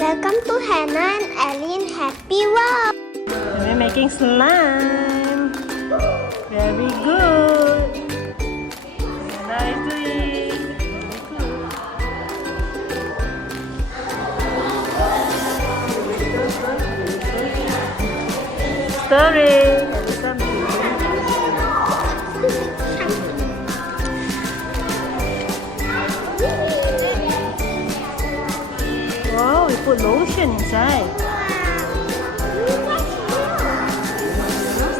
Welcome to Hannah and Eileen Happy World. We're making slime. Very good. Hannah is doing. Stirring. Wow, we put lotion inside.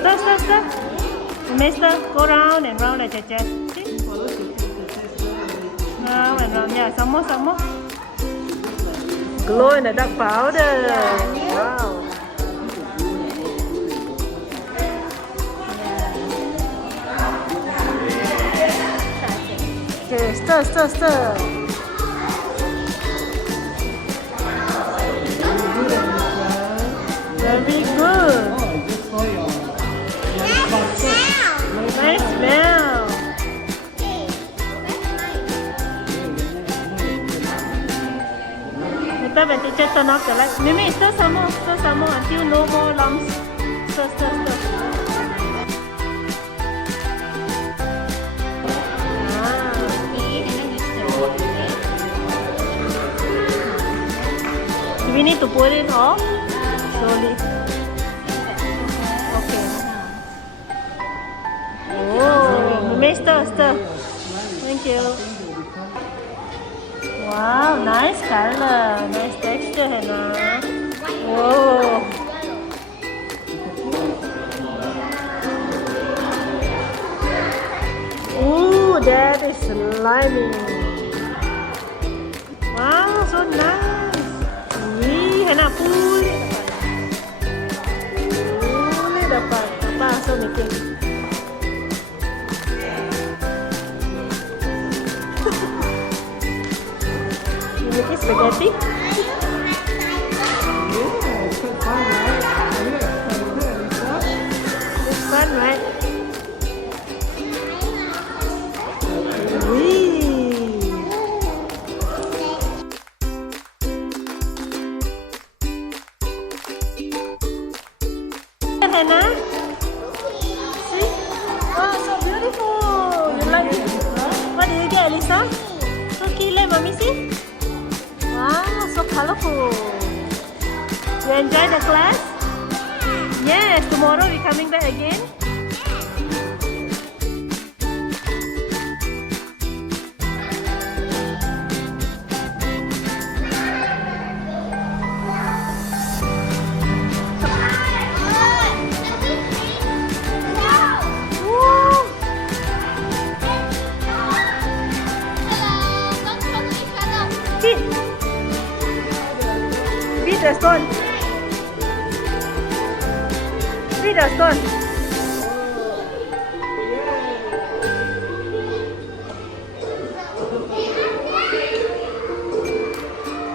Stir, stir, stir. You may stir. Go round and round like that. See? Round and round. Yeah, some more, some more. Glow in the dark powder. Wow. Okay, stir, stir, stir. Very good. Nice smell. Later when teacher turn off the light, Mimi, stir some more until no more lumps. Stir, stir, stir. Do we need to put it off? Slowly. Okay. Oh, you may stir, stir. Thank you. Wow, nice color, nice texture, Hannah. Whoa. Ooh, that is slimy. Wow, so nice. Hannah, pull it dapat. Apa so making? You making spaghetti? It's fun, right? Hannah? See? Oh, so beautiful. You like it? What did you get, Elisa? So cute, mommy, see? Wow, so colorful. You enjoy the class? Yes, tomorrow we coming back again? Beat the stone. Beat the stone.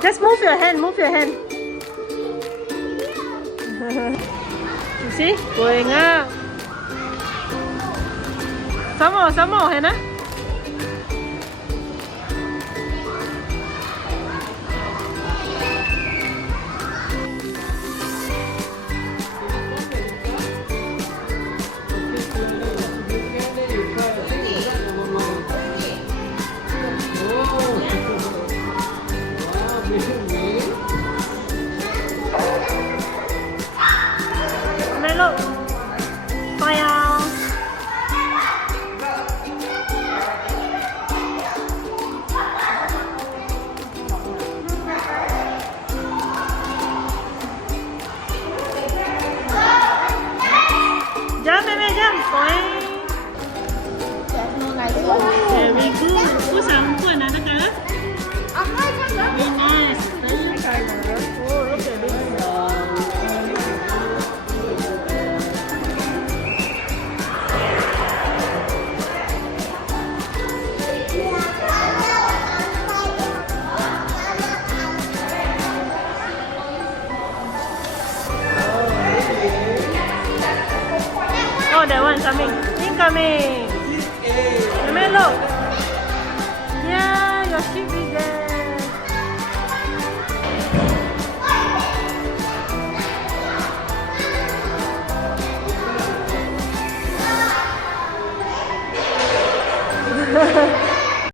Just move your hand, move your hand. You see? Going up. Some more, Hannah. Look, fire. Jump, baby, jump. Very good. Put another color. Very nice. Oh, look at this. Oh, that one coming. Incoming. Look. Yeah, your sheep is there.